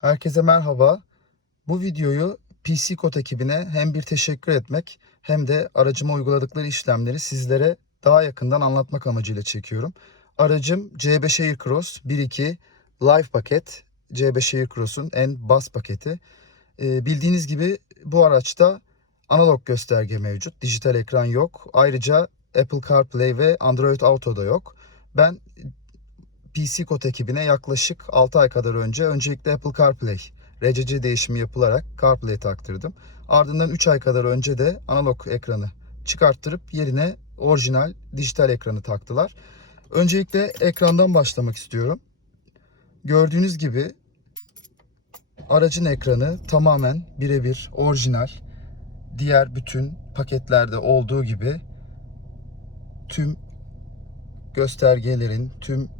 Herkese merhaba. Bu videoyu PC Code ekibine hem bir teşekkür etmek hem de aracıma uyguladıkları işlemleri sizlere daha yakından anlatmak amacıyla çekiyorum. Aracım C5 Aircross 1.2 Live paket. C5 Aircross'un en bas paketi. Ee, bildiğiniz gibi bu araçta analog gösterge mevcut. Dijital ekran yok. Ayrıca Apple CarPlay ve Android Auto da yok. Ben PC Code ekibine yaklaşık 6 ay kadar önce öncelikle Apple CarPlay RCC değişimi yapılarak CarPlay taktırdım. Ardından 3 ay kadar önce de analog ekranı çıkarttırıp yerine orijinal dijital ekranı taktılar. Öncelikle ekrandan başlamak istiyorum. Gördüğünüz gibi aracın ekranı tamamen birebir orijinal. Diğer bütün paketlerde olduğu gibi tüm göstergelerin, tüm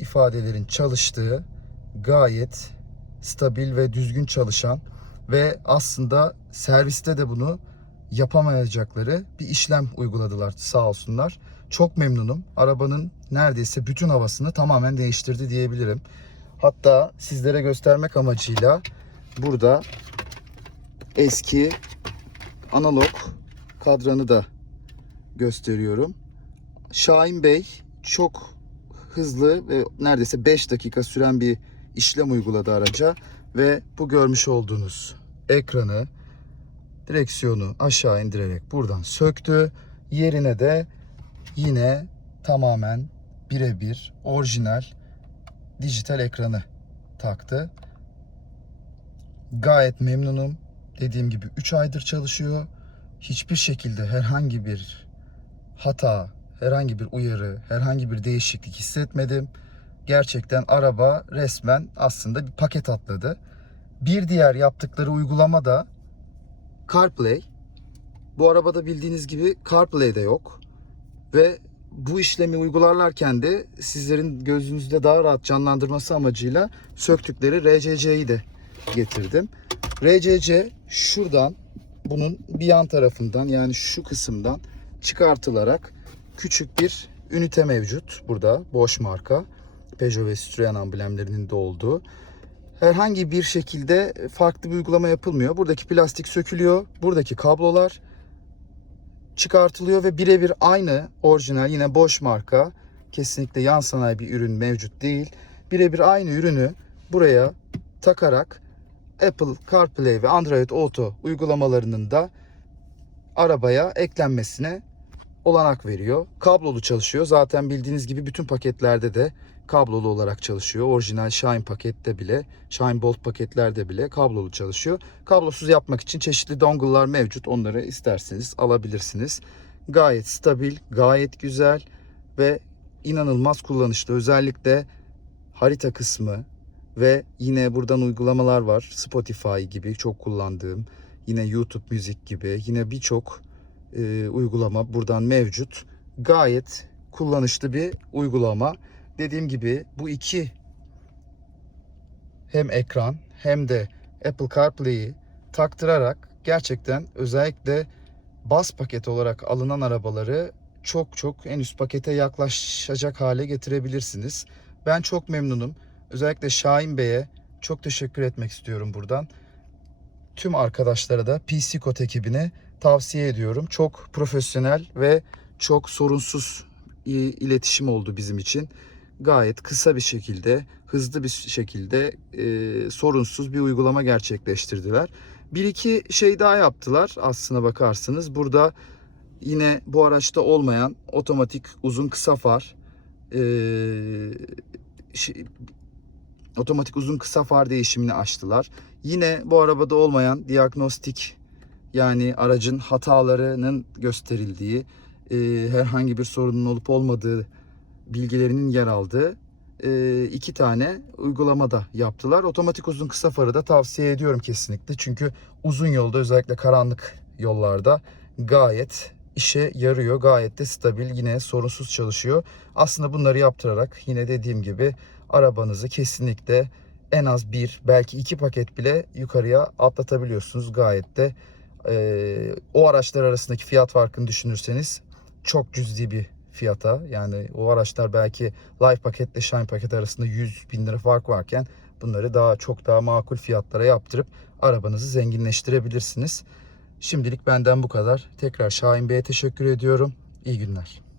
ifadelerin çalıştığı gayet stabil ve düzgün çalışan ve aslında serviste de bunu yapamayacakları bir işlem uyguladılar sağ olsunlar. Çok memnunum. Arabanın neredeyse bütün havasını tamamen değiştirdi diyebilirim. Hatta sizlere göstermek amacıyla burada eski analog kadranı da gösteriyorum. Şahin Bey çok hızlı ve neredeyse 5 dakika süren bir işlem uyguladı araca ve bu görmüş olduğunuz ekranı direksiyonu aşağı indirerek buradan söktü. Yerine de yine tamamen birebir orijinal dijital ekranı taktı. Gayet memnunum. Dediğim gibi 3 aydır çalışıyor. Hiçbir şekilde herhangi bir hata, herhangi bir uyarı, herhangi bir değişiklik hissetmedim. Gerçekten araba resmen aslında bir paket atladı. Bir diğer yaptıkları uygulama da CarPlay. Bu arabada bildiğiniz gibi CarPlay de yok. Ve bu işlemi uygularlarken de sizlerin gözünüzde daha rahat canlandırması amacıyla söktükleri RCC'yi de getirdim. RCC şuradan bunun bir yan tarafından yani şu kısımdan çıkartılarak küçük bir ünite mevcut burada boş marka Peugeot ve Citroen amblemlerinin de olduğu. Herhangi bir şekilde farklı bir uygulama yapılmıyor. Buradaki plastik sökülüyor. Buradaki kablolar çıkartılıyor ve birebir aynı orijinal yine boş marka kesinlikle yan sanayi bir ürün mevcut değil. Birebir aynı ürünü buraya takarak Apple CarPlay ve Android Auto uygulamalarının da arabaya eklenmesine olanak veriyor. Kablolu çalışıyor. Zaten bildiğiniz gibi bütün paketlerde de kablolu olarak çalışıyor. Orijinal Shine pakette bile, Shine Bolt paketlerde bile kablolu çalışıyor. Kablosuz yapmak için çeşitli dongle'lar mevcut. Onları isterseniz alabilirsiniz. Gayet stabil, gayet güzel ve inanılmaz kullanışlı. Özellikle harita kısmı ve yine buradan uygulamalar var. Spotify gibi çok kullandığım, yine YouTube müzik gibi, yine birçok e, uygulama buradan mevcut. Gayet kullanışlı bir uygulama. Dediğim gibi bu iki hem ekran hem de Apple CarPlay'i taktırarak gerçekten özellikle bas paket olarak alınan arabaları çok çok en üst pakete yaklaşacak hale getirebilirsiniz. Ben çok memnunum. Özellikle Şahin Bey'e çok teşekkür etmek istiyorum buradan. Tüm arkadaşlara da PC Code ekibine tavsiye ediyorum. Çok profesyonel ve çok sorunsuz iletişim oldu bizim için. Gayet kısa bir şekilde, hızlı bir şekilde e, sorunsuz bir uygulama gerçekleştirdiler. Bir iki şey daha yaptılar aslına bakarsınız. Burada yine bu araçta olmayan otomatik uzun kısa far, e, şey, otomatik uzun kısa far değişimini açtılar. Yine bu arabada olmayan diagnostik yani aracın hatalarının gösterildiği, e, herhangi bir sorunun olup olmadığı bilgilerinin yer aldığı e, iki tane uygulamada yaptılar. Otomatik uzun kısa farı da tavsiye ediyorum kesinlikle. Çünkü uzun yolda özellikle karanlık yollarda gayet işe yarıyor. Gayet de stabil yine sorunsuz çalışıyor. Aslında bunları yaptırarak yine dediğim gibi arabanızı kesinlikle en az bir belki iki paket bile yukarıya atlatabiliyorsunuz. Gayet de e, o araçlar arasındaki fiyat farkını düşünürseniz çok cüzi bir fiyata yani o araçlar belki Live paketle Shine paket arasında 100 bin lira fark varken bunları daha çok daha makul fiyatlara yaptırıp arabanızı zenginleştirebilirsiniz. Şimdilik benden bu kadar. Tekrar Şahin Bey'e teşekkür ediyorum. İyi günler.